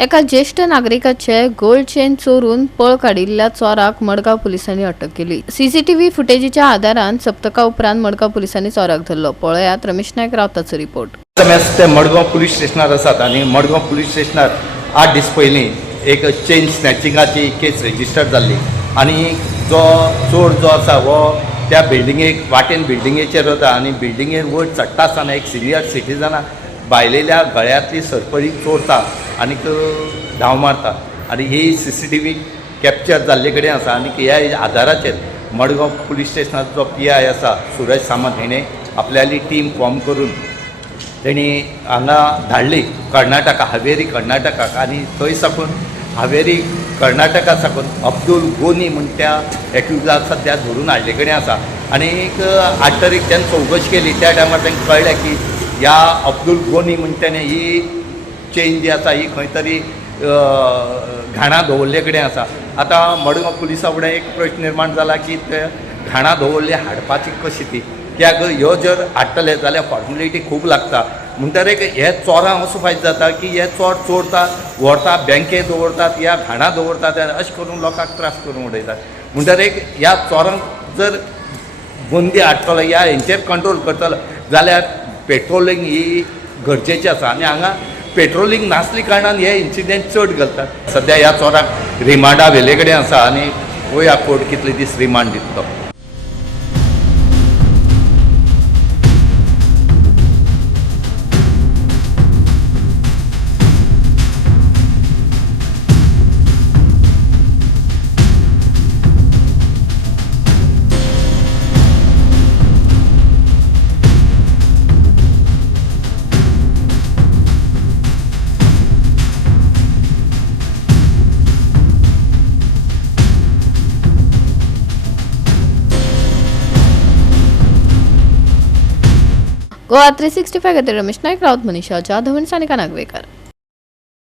एका ज्येष्ठ नागरिकाचे गोल्ड चेन चोरून पळ काडिल्ल्या चोराक मडगांव पोलिसांनी अटक केली। सीसीटीव्ही फुटेजीच्या आधारान सप्तका उपरांत मडगांव पोलिसांनी चोराक धरलो। पळयात रमेश नायक रावताचो रिपोर्ट। ते मडगांव पुलीस स्टेशनार आसात आनी मडगांव पुलीस स्टेशनार 8 दीस पयलीं एक चेन स्नॅचिंगाची केस रजिस्टर जाल्ली आनी जो चोर जो आसा हो त्या बिल्डिंगेक वाटेन बिल्डिंगेचेर वता आनी बिल्डिंगेर वयर चडटा आसतना एक सिनियर सिटीजना भायलेल्या गळ्यांतली सरपळी चोरता आनीक धांव मारता आनी ही सीसीटीव्ही कॅप्चर जाल्ले कडेन आसा आनी ह्या आधाराचेर मडगांव पुलीस स्टेशनाचो PI आसा सूरज सामंत हेणें आपल्याली टीम फॉर्म करून तेणी हांगा धाडली कर्नाटका हावेरी कर्नाटकाक आनी थंय साकून हावेरी कर्नाटका साकून अब्दुल गोनी म्हण त्या एक्युजाक सद्या धरून हाडले कडेन आसा आनी 8 तारीख तेन्ना चौकशी केली। त्या टायमार तांकां कळ्ळें की ह्या अब्दुल गोनी म्हण तेणें ही चेन जी आसा ही खंय तरी घाणा दवरले कडेन आसा। आतां मडगांव पुलिसा फुडें एक प्रश्न निर्माण जाला की ते घाणा दवरले हाडपाची कशी ती, कित्याक ह्यो जर हाडटले जाल्यार फॉर्मेलिटी खूब लागता। म्हणटरेक हे चोरां असो फायदो जाता की हे चोर चोरता व्हरता बँके दवरतात या घाणा दवरतात अशें करून लोकांक त्रास करून उडयतात। म्हणटरेक ह्या चोरांक जर बंदी हाडटलो या हेंचेर कंट्रोल करतलो जाल्यार पेट्रोलिंग ही गरजेची आसा आनी हांगा पेट्रोलिंग नासली कारणान हे इन्सिडेंट चड घडतात। सद्या ह्या चोराक रिमांडा व्हेले कडेन आसा आनी पळोवया कोर्ट कितले दीस रिमांड दितलो। गोवा 365 खातीर रमेश नायक रावत, मनीषा जाधव आनी सानिका नागवेकर।